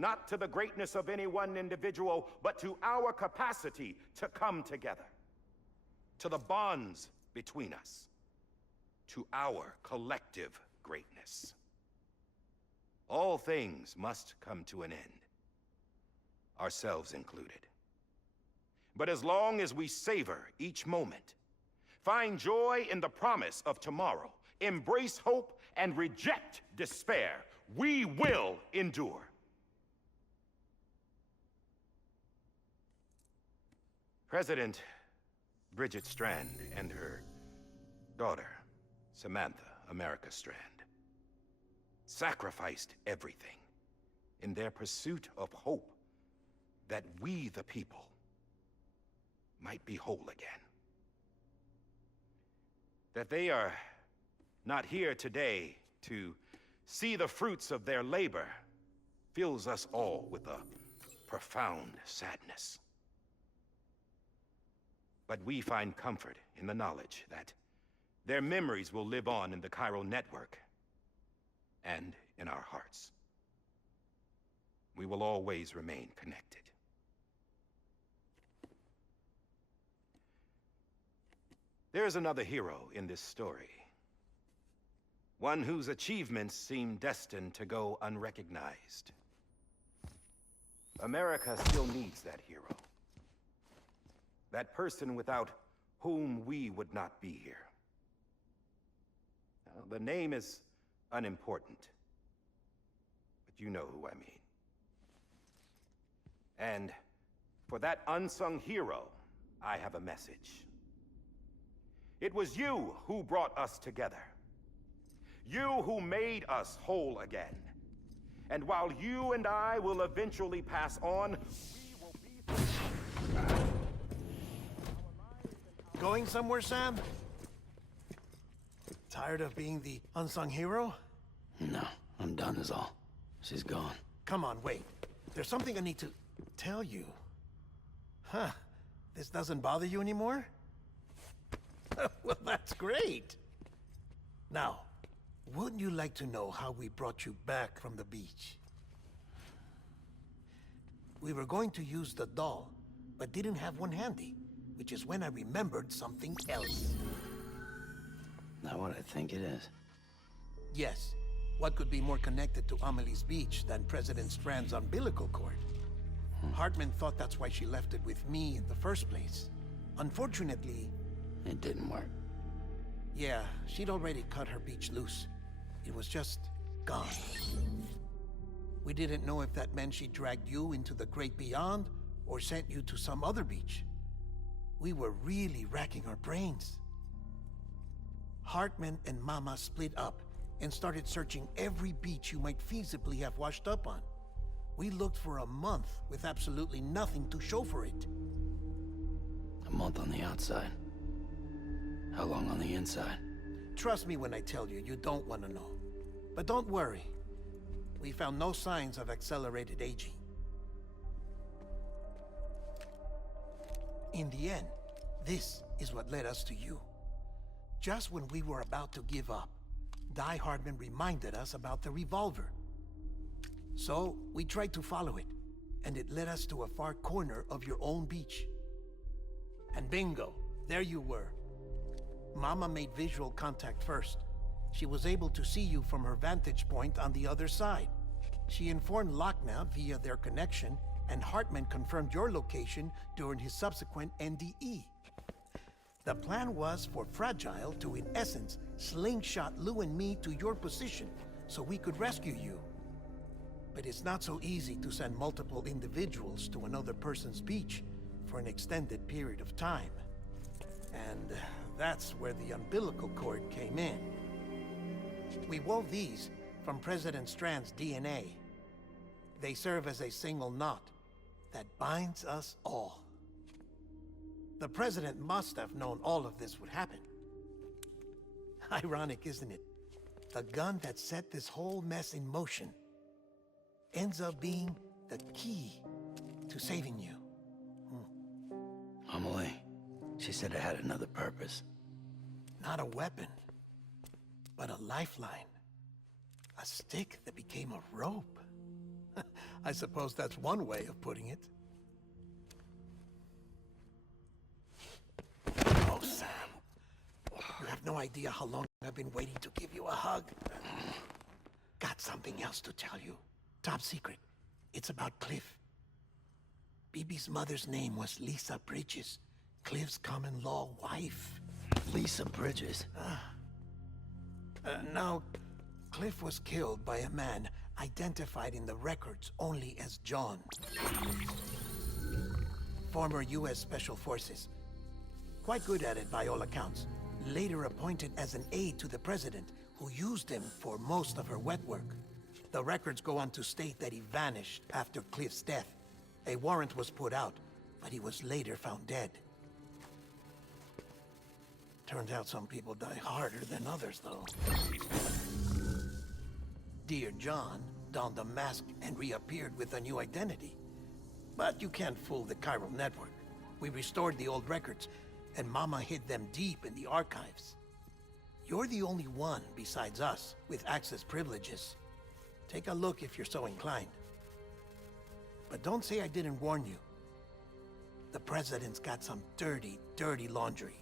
not to the greatness of any one individual, but to our capacity to come together, to the bonds between us, to our collective greatness. All things must come to an end, ourselves included. But as long as we savor each moment, find joy in the promise of tomorrow, embrace hope, and reject despair, we will endure. President Bridget Strand and her daughter, Samantha America Strand, sacrificed everything in their pursuit of hope that we, the people, might be whole again. That they are not here today to see the fruits of their labor fills us all with a profound sadness. But we find comfort in the knowledge that their memories will live on in the chiral network and in our hearts. We will always remain connected. There's another hero in this story. One whose achievements seem destined to go unrecognized. America still needs that hero. That person without whom we would not be here. Now, the name is unimportant, but you know who I mean. And for that unsung hero, I have a message. It was you who brought us together. You who made us whole again. And while you and I will eventually pass on, we will be... Going somewhere, Sam? Tired of being the unsung hero? No, I'm done is all. She's gone. Come on, wait. There's something I need to tell you. Huh. This doesn't bother you anymore? Well, that's great. Now, wouldn't you like to know how we brought you back from the beach? We were going to use the doll, but didn't have one handy, which is when I remembered something else. Not what I think it is. Yes. What could be more connected to Amelie's beach than President Strand's umbilical cord? Hartman thought that's why she left it with me in the first place. Unfortunately... It didn't work. Yeah, she'd already cut her beach loose. It was just gone. We didn't know if that meant she dragged you into the great beyond, or sent you to some other beach. We were really racking our brains. Hartman and Mama split up and started searching every beach you might feasibly have washed up on. We looked for a month with absolutely nothing to show for it. A month on the outside. How long on the inside? Trust me when I tell you, you don't want to know. But don't worry. We found no signs of accelerated aging. In the end, this is what led us to you. Just when we were about to give up, Die Hardman reminded us about the revolver. So, we tried to follow it, and it led us to a far corner of your own beach. And bingo, there you were. Mama made visual contact first. She was able to see you from her vantage point on the other side. She informed Lockna via their connection, and Hartman confirmed your location during his subsequent NDE. The plan was for Fragile to, in essence, slingshot Lou and me to your position so we could rescue you. But it's not so easy to send multiple individuals to another person's beach for an extended period of time. And that's where the umbilical cord came in. We wove these from President Strand's DNA. They serve as a single knot that binds us all. The President must have known all of this would happen. Ironic, isn't it? The gun that set this whole mess in motion ends up being the key to saving you. Amelie, she said it had another purpose. Not a weapon, but a lifeline. A stick that became a rope. I suppose that's one way of putting it. Oh, Sam. You have no idea how long I've been waiting to give you a hug. Got something else to tell you. Top secret. It's about Cliff. BB's mother's name was Lisa Bridges, Cliff's common-law wife. Lisa Bridges. Now, Cliff was killed by a man identified in the records only as John. Former U.S. Special Forces. Quite good at it by all accounts. Later appointed as an aide to the president, who used him for most of her wet work. The records go on to state that he vanished after Cliff's death. A warrant was put out, but he was later found dead. Turns out some people die harder than others, though. Dear John donned a mask and reappeared with a new identity. But you can't fool the chiral network. We restored the old records, and Mama hid them deep in the archives. You're the only one, besides us, with access privileges. Take a look if you're so inclined. But don't say I didn't warn you. The President's got some dirty, dirty laundry.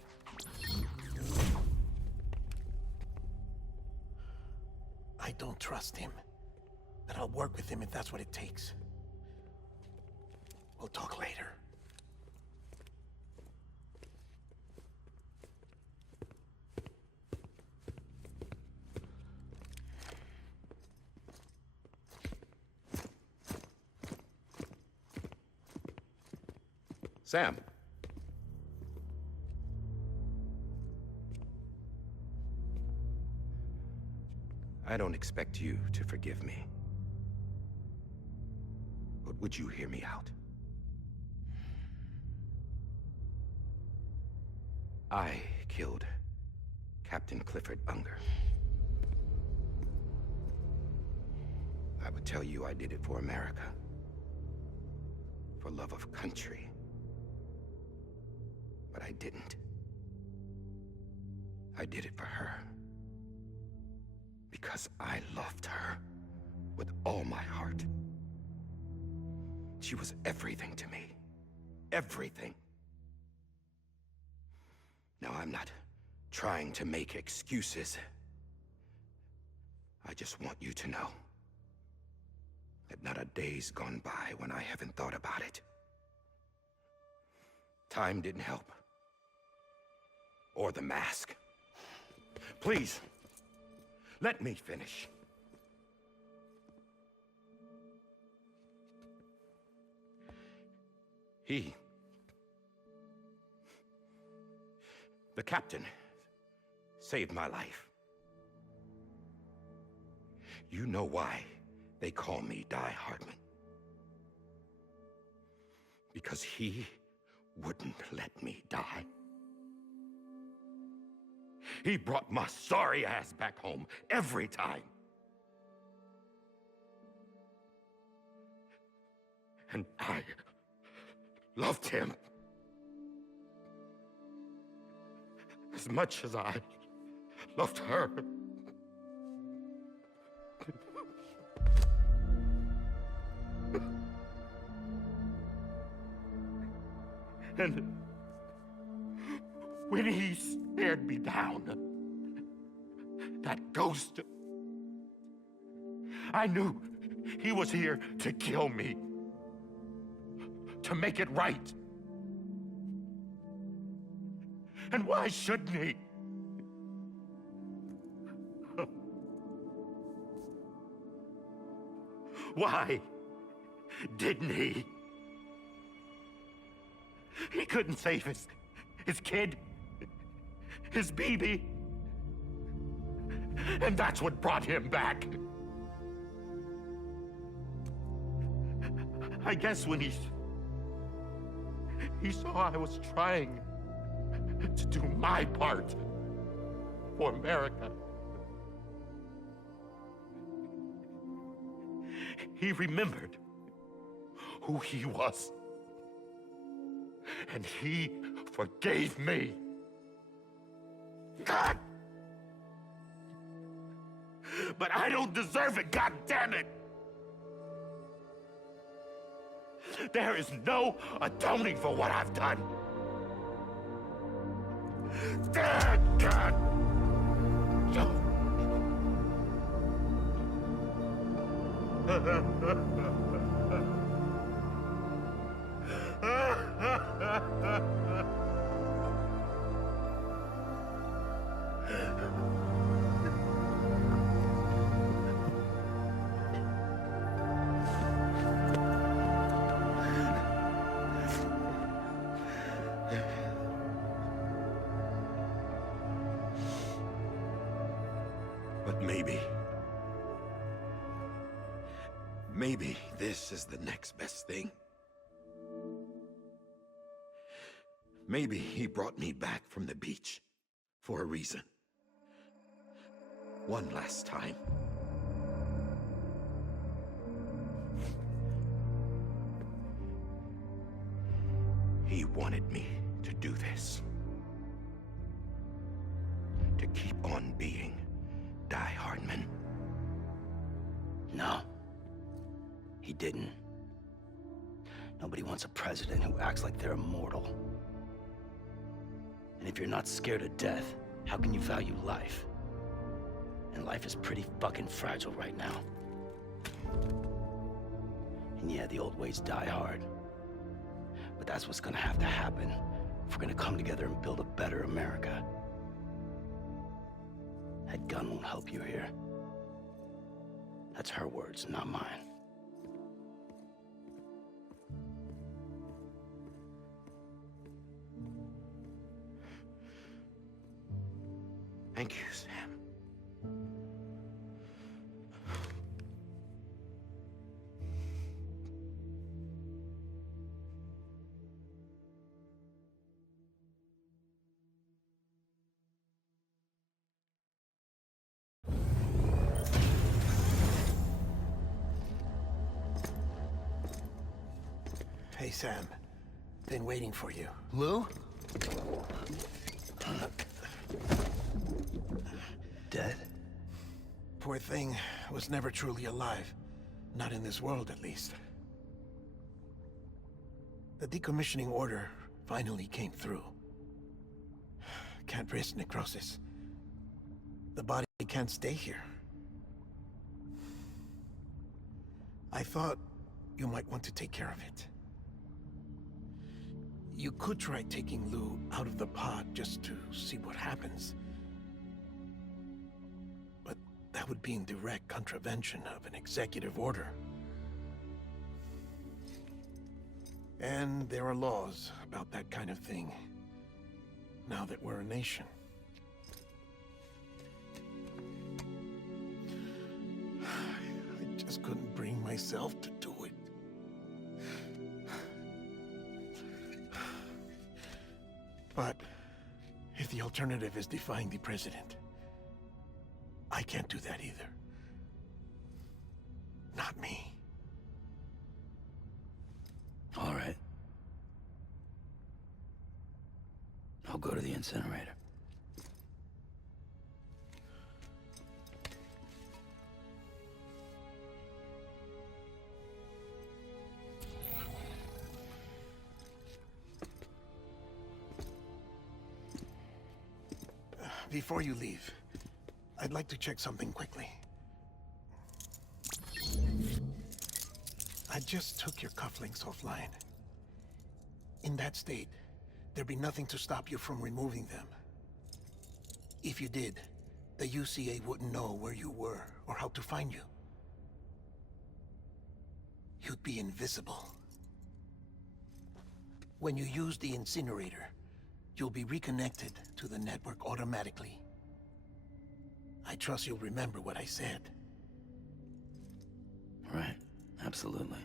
I don't trust him, but I'll work with him if that's what it takes. We'll talk later. Sam. I don't expect you to forgive me. But would you hear me out? I killed Captain Clifford Unger. I would tell you I did it for America. For love of country. But I didn't. I did it for her. Because I loved her with all my heart. She was everything to me. Everything. Now, I'm not trying to make excuses. I just want you to know that not a day's gone by when I haven't thought about it. Time didn't help. Or the mask. Please, let me finish. The captain, saved my life. You know why they call me Die Hardman. Because he wouldn't let me die. He brought my sorry ass back home every time. And I loved him as much as I loved her. And when he stared me down, that ghost, I knew he was here to kill me, to make it right. And why shouldn't he? Why didn't he? He couldn't save his kid, his baby. And that's what brought him back. I guess when he saw I was trying to do my part for America, he remembered who he was. And he forgave me. God! But I don't deserve it, God damn it! There is no atoning for what I've done. God! No. But maybe this is the next best thing. Maybe he brought me back from the beach for a reason. One last time. He wanted me to do this. To keep on being Die Hardman. No. He didn't. Nobody wants a president who acts like they're immortal. And if you're not scared of death, how can you value life? And life is pretty fucking fragile right now. And yeah, the old ways die hard. But that's what's gonna have to happen if we're gonna come together and build a better America. That gun won't help you here. That's her words, not mine. Thank you, Sam. Hey, Sam. Been waiting for you. Lou? Dead? Poor thing was never truly alive. Not in this world, at least. The decommissioning order finally came through. Can't risk necrosis. The body can't stay here. I thought you might want to take care of it. You could try taking Lou out of the pod just to see what happens. But that would be in direct contravention of an executive order. And there are laws about that kind of thing, now that we're a nation. I just couldn't bring myself to do it. But if the alternative is defying the president, I can't do that either. Not me. All right. I'll go to the incinerator. Before you leave, I'd like to check something quickly. I just took your cufflinks offline. In that state, there'd be nothing to stop you from removing them. If you did, the UCA wouldn't know where you were or how to find you. You'd be invisible. When you use the incinerator, you'll be reconnected to the network automatically. I trust you'll remember what I said. Right, absolutely.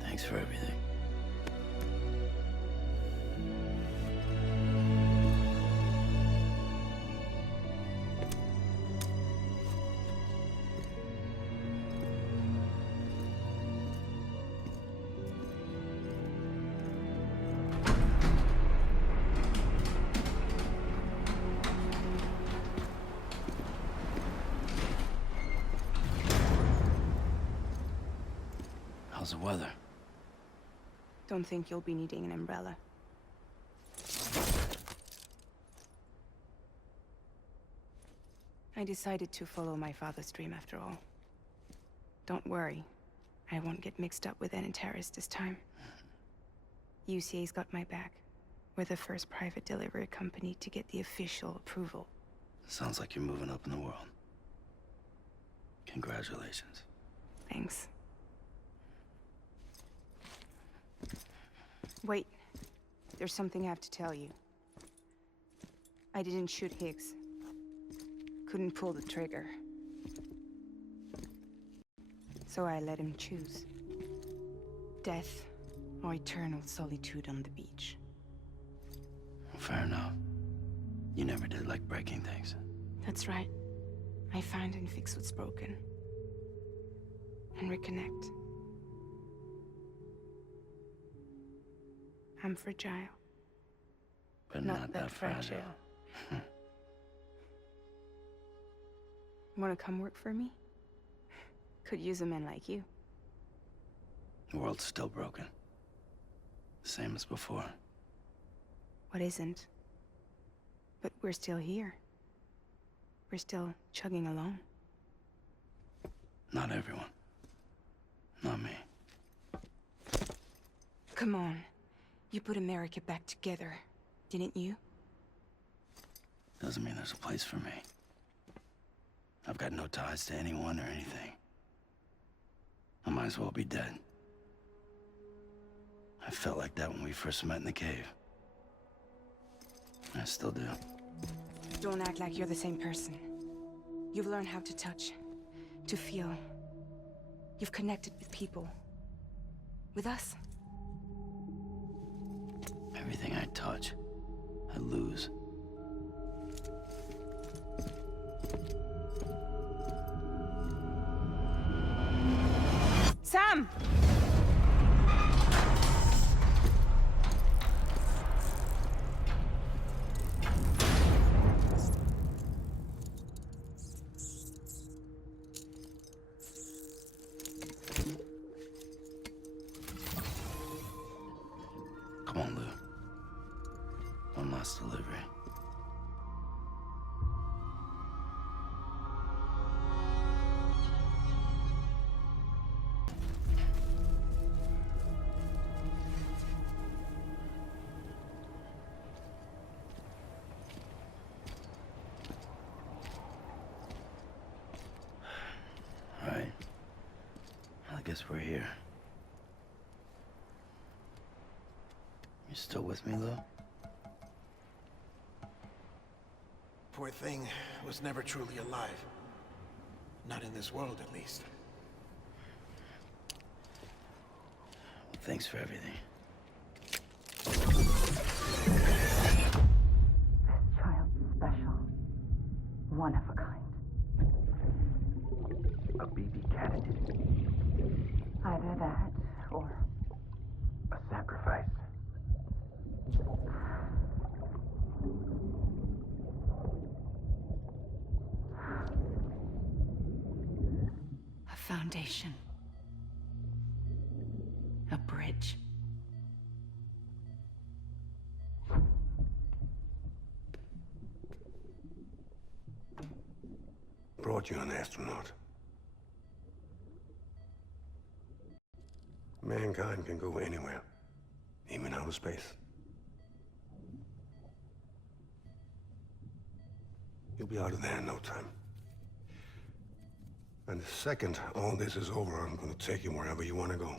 Thanks for everything. How's the weather? Don't think you'll be needing an umbrella. I decided to follow my father's dream after all. Don't worry. I won't get mixed up with any terrorists this time. UCA's got my back. We're the first private delivery company to get the official approval. Sounds like you're moving up in the world. Congratulations. Thanks. Wait. There's something I have to tell you. I didn't shoot Higgs. Couldn't pull the trigger. So I let him choose. Death or eternal solitude on the beach. Fair enough. You never did like breaking things. That's right. I find and fix what's broken. And reconnect. I'm fragile. But not that fragile. Wanna come work for me? Could use a man like you. The world's still broken. The same as before. What isn't? But we're still here. We're still chugging along. Not everyone. Not me. Come on. You put America back together, didn't you? Doesn't mean there's a place for me. I've got no ties to anyone or anything. I might as well be dead. I felt like that when we first met in the cave. I still do. Don't act like you're the same person. You've learned how to touch, to feel. You've connected with people. With us. Everything I touch, I lose. Sam! Come on, Lou. One last delivery. All right. I guess we're here. You still with me, Lou? Poor thing was never truly alive. Not in this world, at least. Well, thanks for everything. Child special. One of a kind. A BB candidate. Either that, or A sacrifice. a foundation. A bridge. Brought you an astronaut. Mankind can go anywhere, even outer space. You'll be out of there in no time. And the second all this is over, I'm gonna take you wherever you want to go.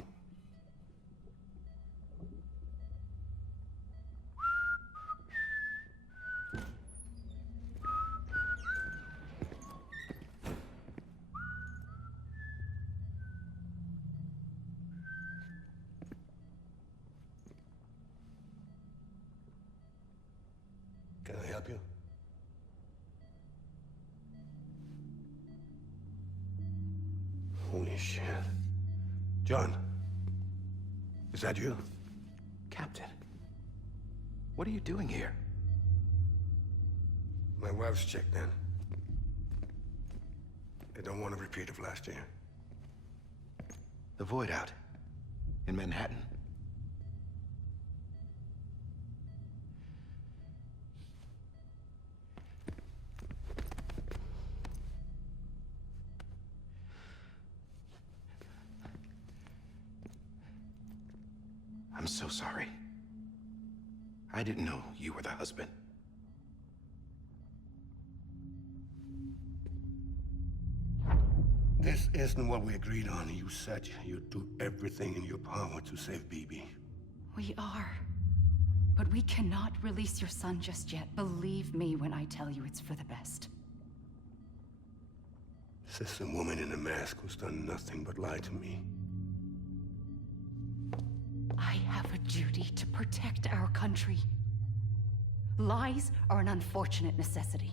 Can I help you? Holy shit. John, is that you? Captain, what are you doing here? My wife's checked in. They don't want a repeat of last year. The void out. in Manhattan. I'm so sorry. I didn't know you were the husband. This isn't what we agreed on. You said you'd do everything in your power to save BB. We are. But we cannot release your son just yet. Believe me when I tell you it's for the best. This is a woman in a mask who's done nothing but lie to me. I have a duty to protect our country. Lies are an unfortunate necessity.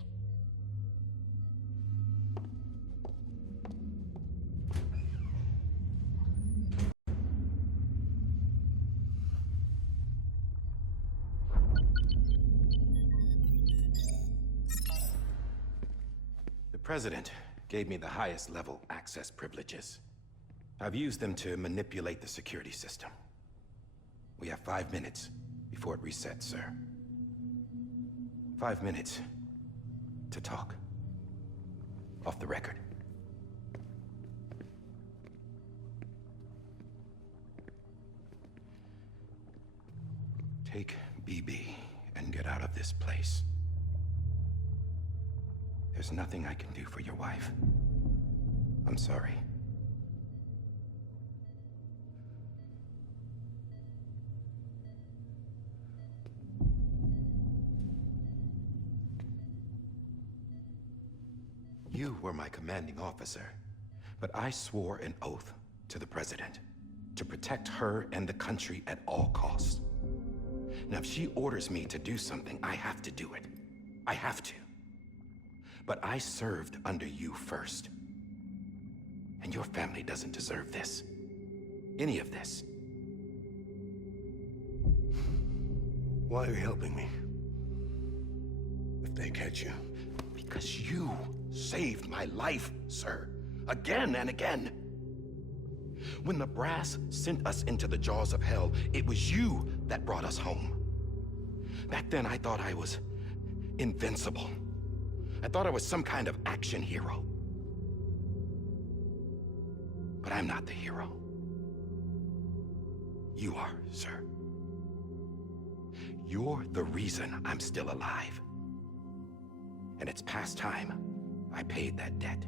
The President gave me the highest level access privileges. I've used them to manipulate the security system. We have 5 minutes before it resets, sir. 5 minutes to talk. Off the record. Take BB and get out of this place. There's nothing I can do for your wife. I'm sorry. You were my commanding officer, but I swore an oath to the President to protect her and the country at all costs. Now, if she orders me to do something, I have to do it. I have to. But I served under you first. And your family doesn't deserve this. Any of this. Why are you helping me? If they catch you. Because you saved my life, sir. Again and again. When the brass sent us into the jaws of hell, it was you that brought us home. Back then, I thought I was invincible. I thought I was some kind of action hero. But I'm not the hero. You are, sir. You're the reason I'm still alive. And it's past time I paid that debt.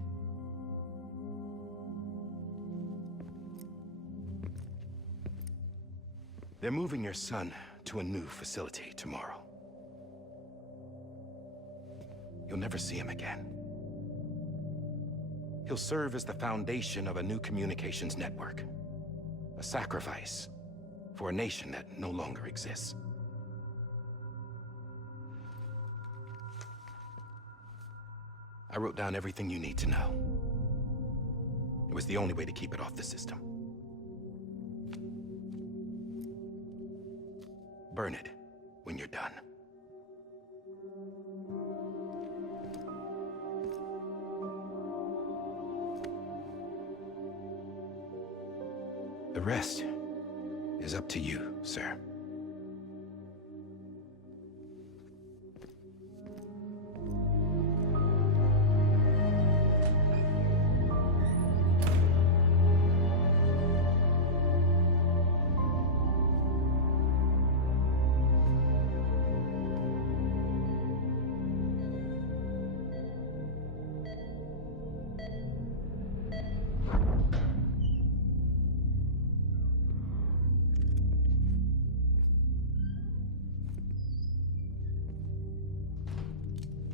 They're moving your son to a new facility tomorrow. You'll never see him again. He'll serve as the foundation of a new communications network. A sacrifice for a nation that no longer exists. I wrote down everything you need to know. It was the only way to keep it off the system. Burn it when you're done. The rest is up to you, sir.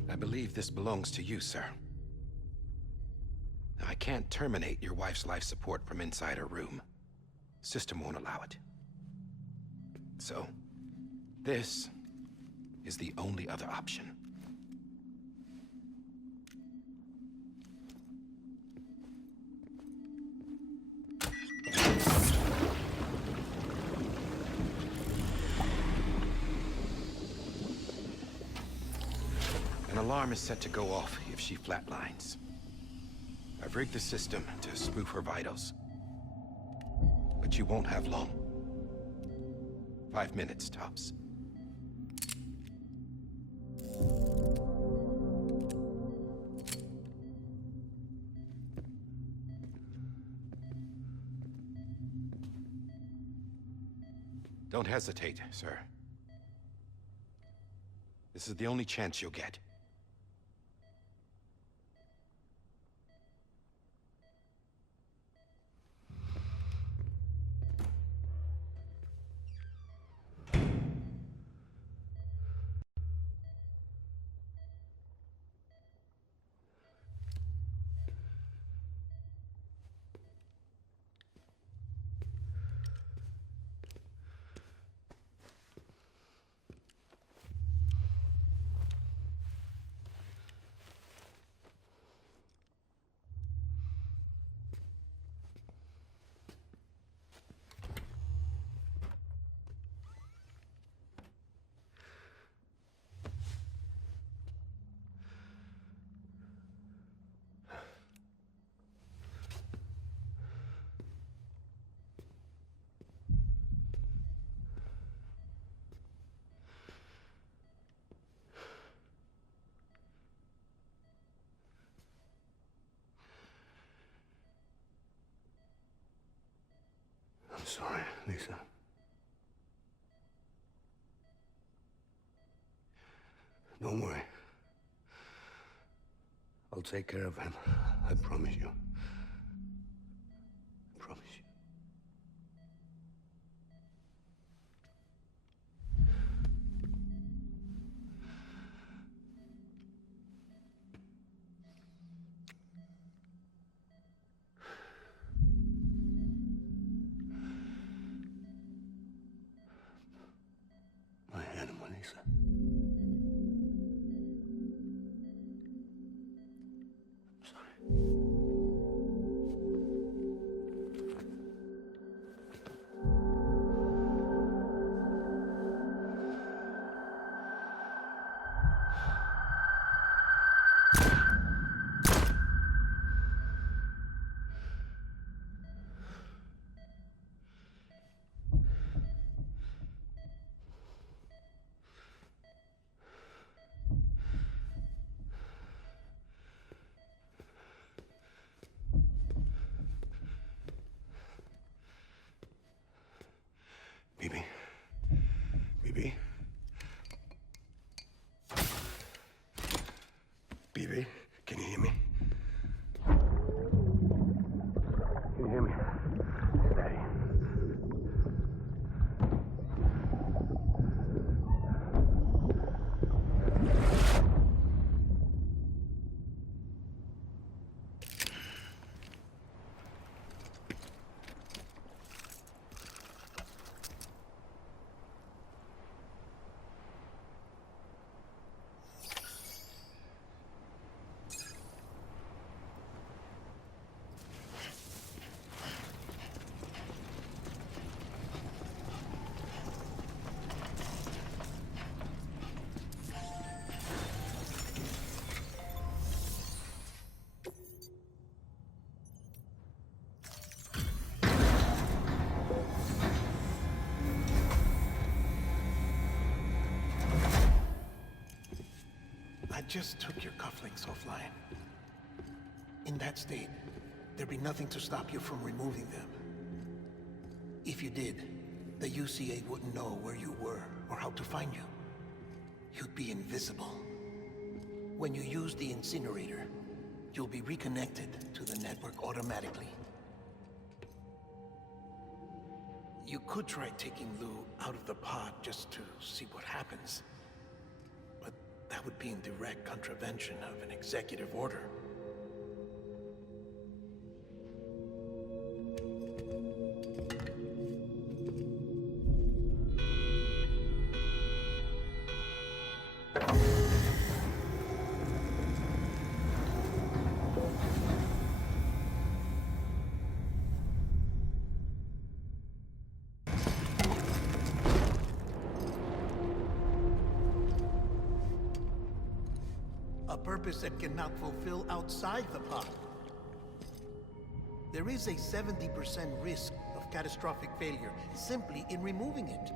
I believe this belongs to you, sir. Now, I can't terminate your wife's life support from inside her room. System won't allow it. So, this is the only other option. An alarm is set to go off if she flatlines. I've rigged the system to spoof her vitals. But you won't have long. 5 minutes, tops. Don't hesitate, sir. This is the only chance you'll get. I'm sorry, Lisa. Don't worry. I'll take care of him. I promise you. I promise you. My animal, Lisa. Bibi? Bibi? Bibi, can you hear me? Can you hear me? Daddy. I just took your cufflinks offline. In that state, there'd be nothing to stop you from removing them. If you did, the UCA wouldn't know where you were or how to find you. You'd be invisible. When you use the incinerator, you'll be reconnected to the network automatically. You could try taking Lou out of the pod just to see what happens. But that would be in direct contravention of an executive order. A purpose that cannot fulfill outside the pod. There is a 70% risk of catastrophic failure simply in removing it.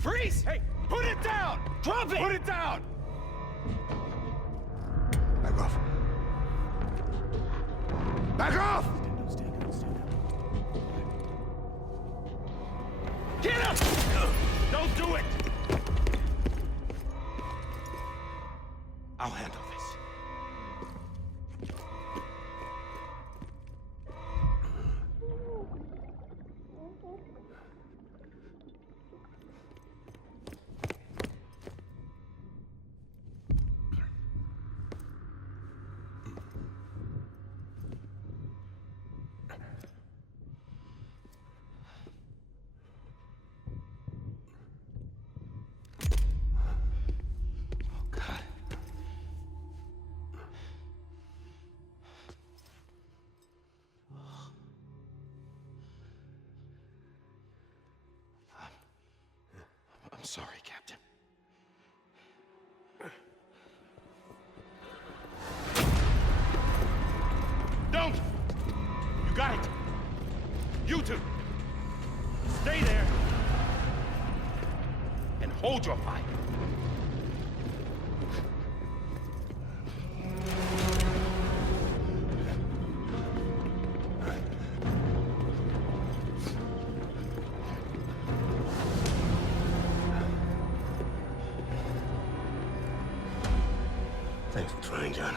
Freeze! Hey, put it down! Drop it! Put it down! Back off. Back off! Get up! Don't do it! I'll handle this. I'm sorry, Captain. Don't! You got it! You two! Stay there! And hold your fire! Thanks for trying, John.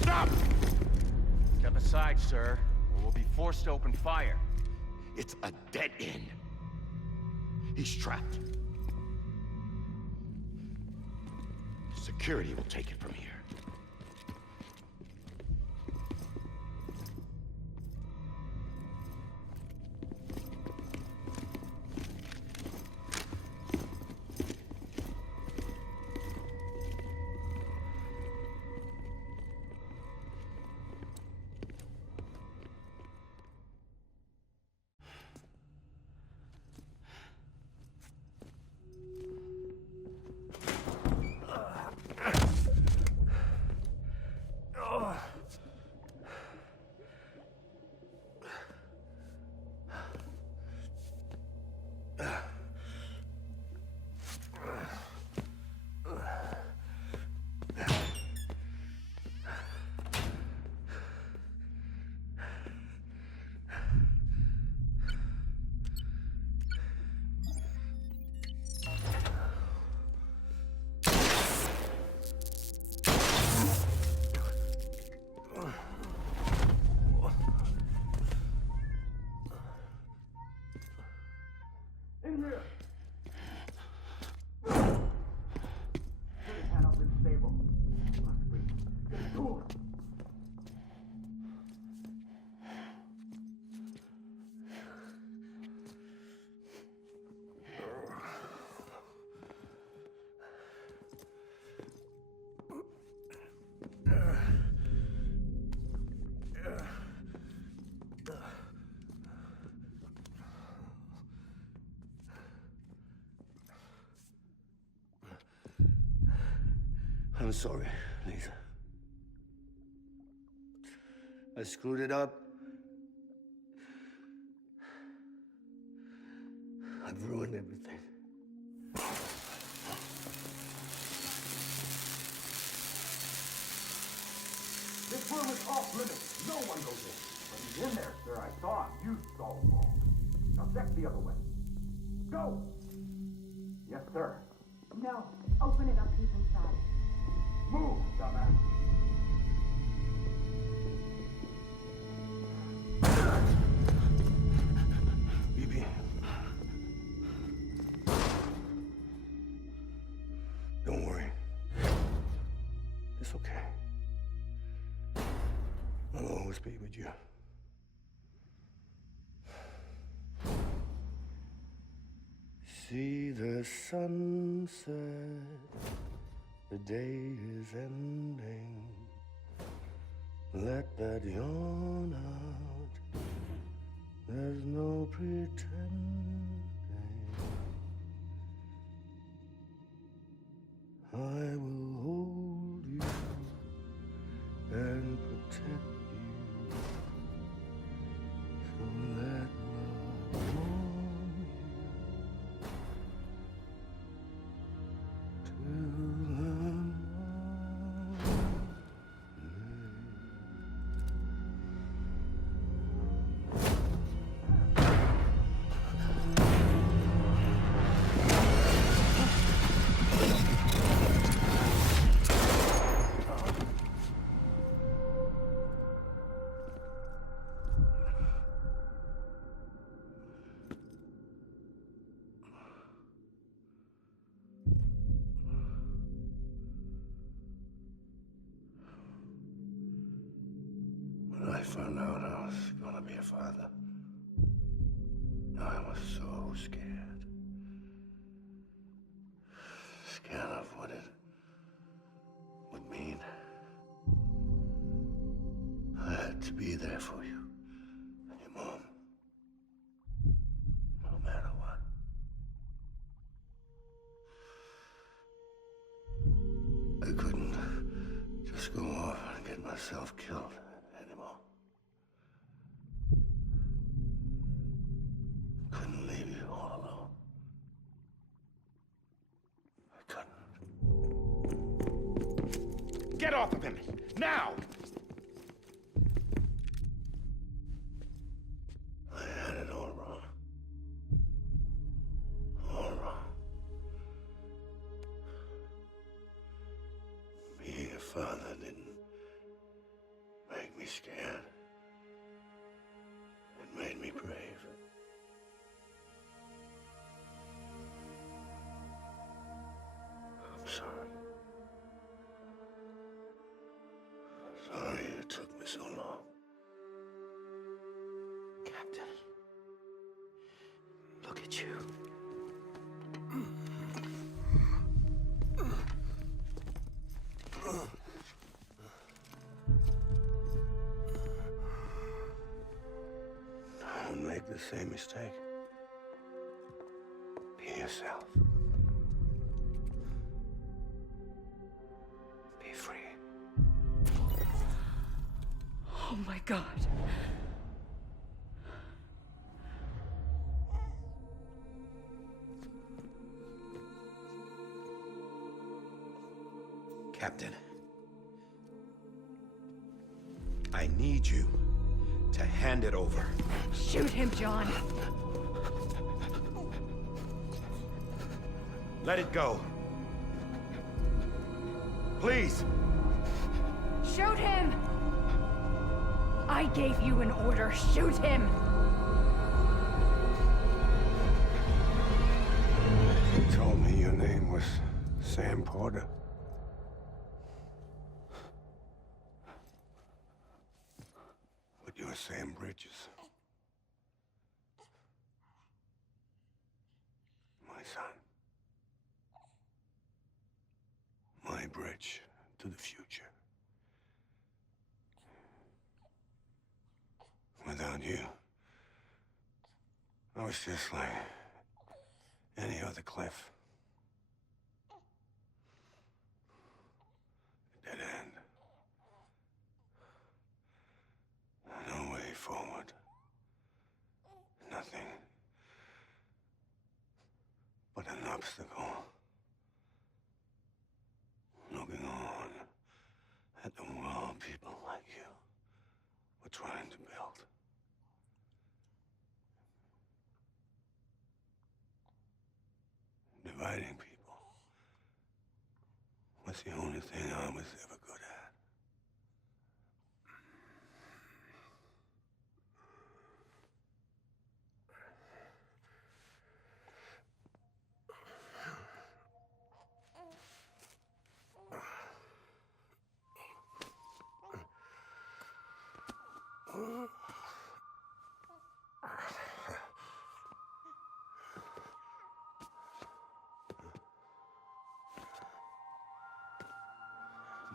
Stop! Step aside, sir, or we'll be forced to open fire. It's a dead end. He's trapped. Security will take it from here. I'm sorry, Lisa. I screwed it up. I've ruined everything. This room is off limits. No one goes in. But he's in there, sir. I saw him. You saw him wrong. Now check the other way. Go! Yes, sir. No. Open it up. He's inside. Move, dumbass. BB. Don't worry. It's okay. I'll always be with you. See the sunset, the day is ending. Let that yawn out, there's no pretending. I will hold you and protect you. So let love warm you till the morning. When I found out I was gonna be a father, I was so scared. Scared of what it would mean. I had to be there for you and your mom, no matter what. I couldn't just go off and get myself killed anymore. Couldn't leave you all alone. I couldn't. Get off of him! Now! I had it all wrong. All wrong. Being a father didn't make me scared. It made me brave. I'm sorry. Sorry it took me so long. Captain, look at you. Don't make the same mistake. Be yourself. Be free. Oh my God. Captain, I need you to hand it over. Shoot him, John. Let it go. Please. Shoot him! I gave you an order. Shoot him! You told me your name was Sam Porter. But you're Sam Bridges. My son. My bridge to the future. Without you, I was just like any other Cliff. obstacle. Looking on at the world people like you were trying to build. Dividing people was the only thing I was ever good at.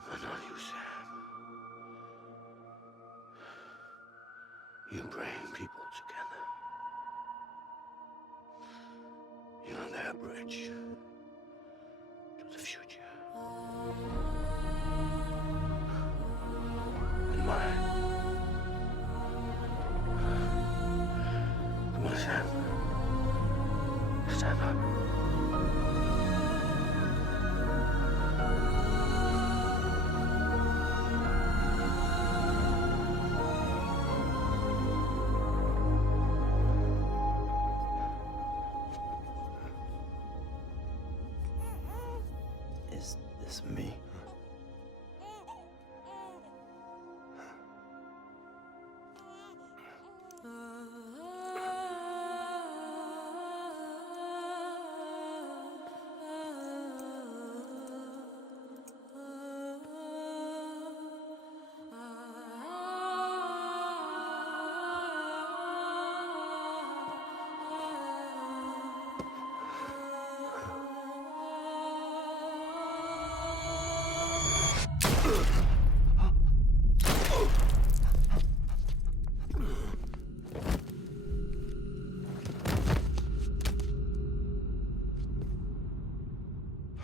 But not you, Sam. You bring people together. You're their bridge to the future. And mine. Come on, Sam. Stand up. Is this me?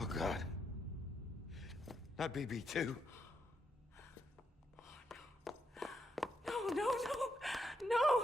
Oh, God. Not BB2. No, no, no, no!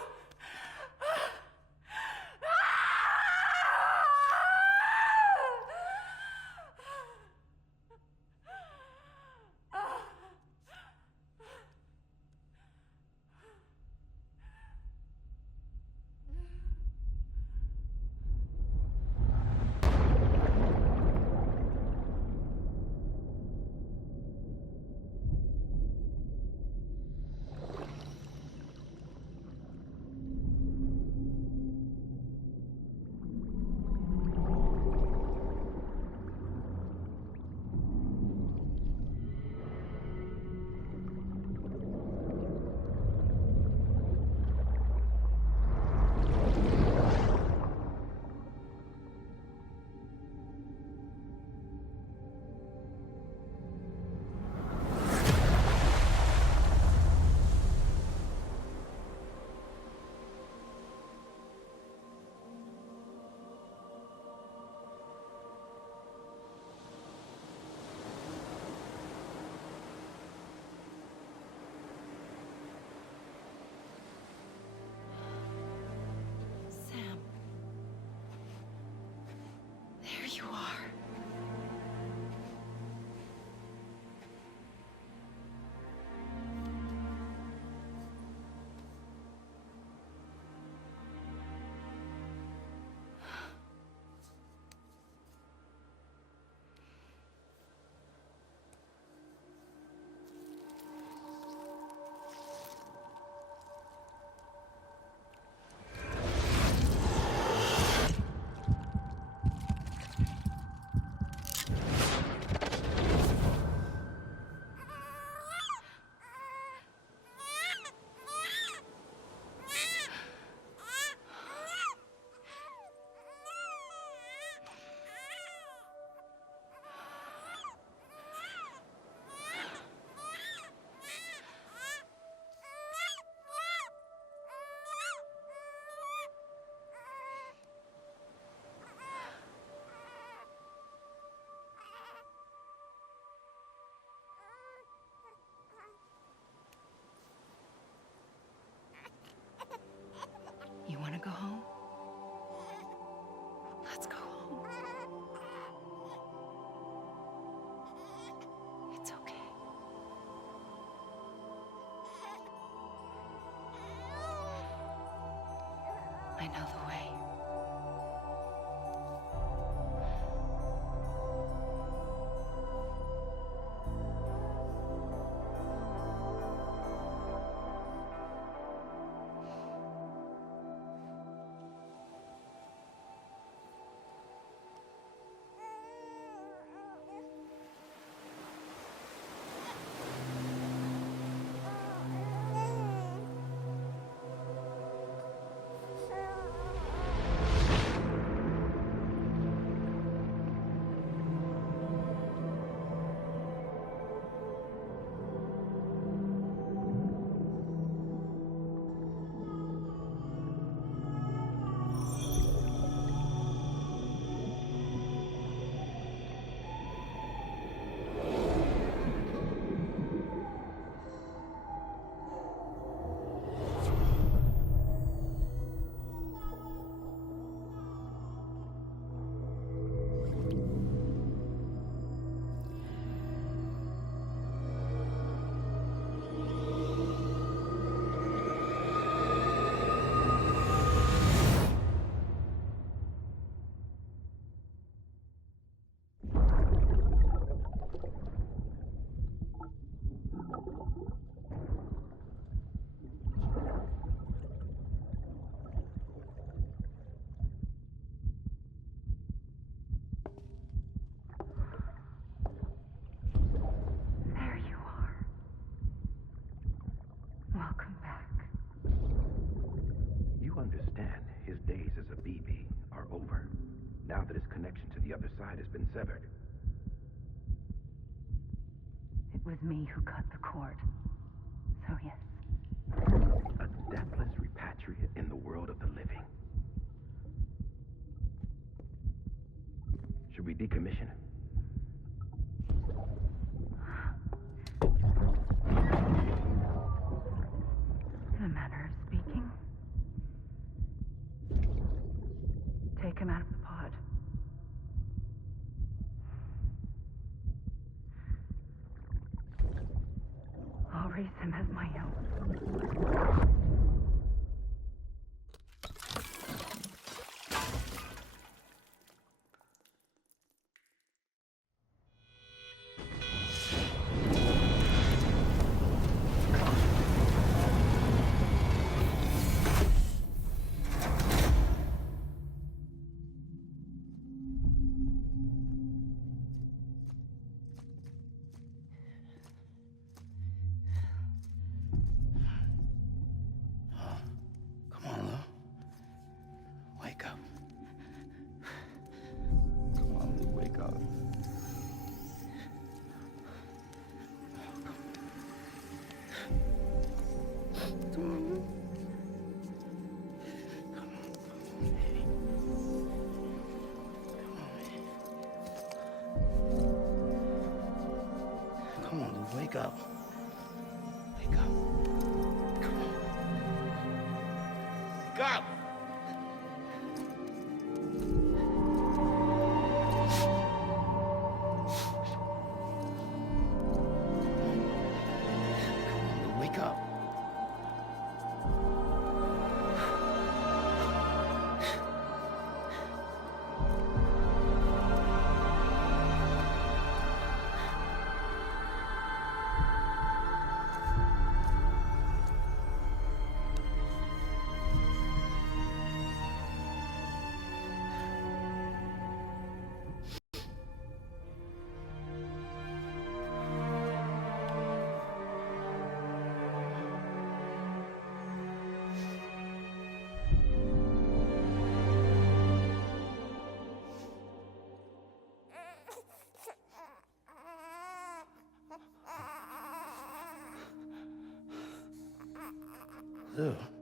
Sam. There you are. to the other side has been severed. It was me who cut the cord. So yes. A deathless repatriate in the world of the living. Should we decommission it? In a manner of speaking. Take him out of the pod. I'll raise him as my own. Come on, Lou. Wake up. Come on, Lou, wake up. Come on, Lou. Come on, Lou, wake up. Wake up. Come on. Wake up! Come on, Lou, wake up. Lou.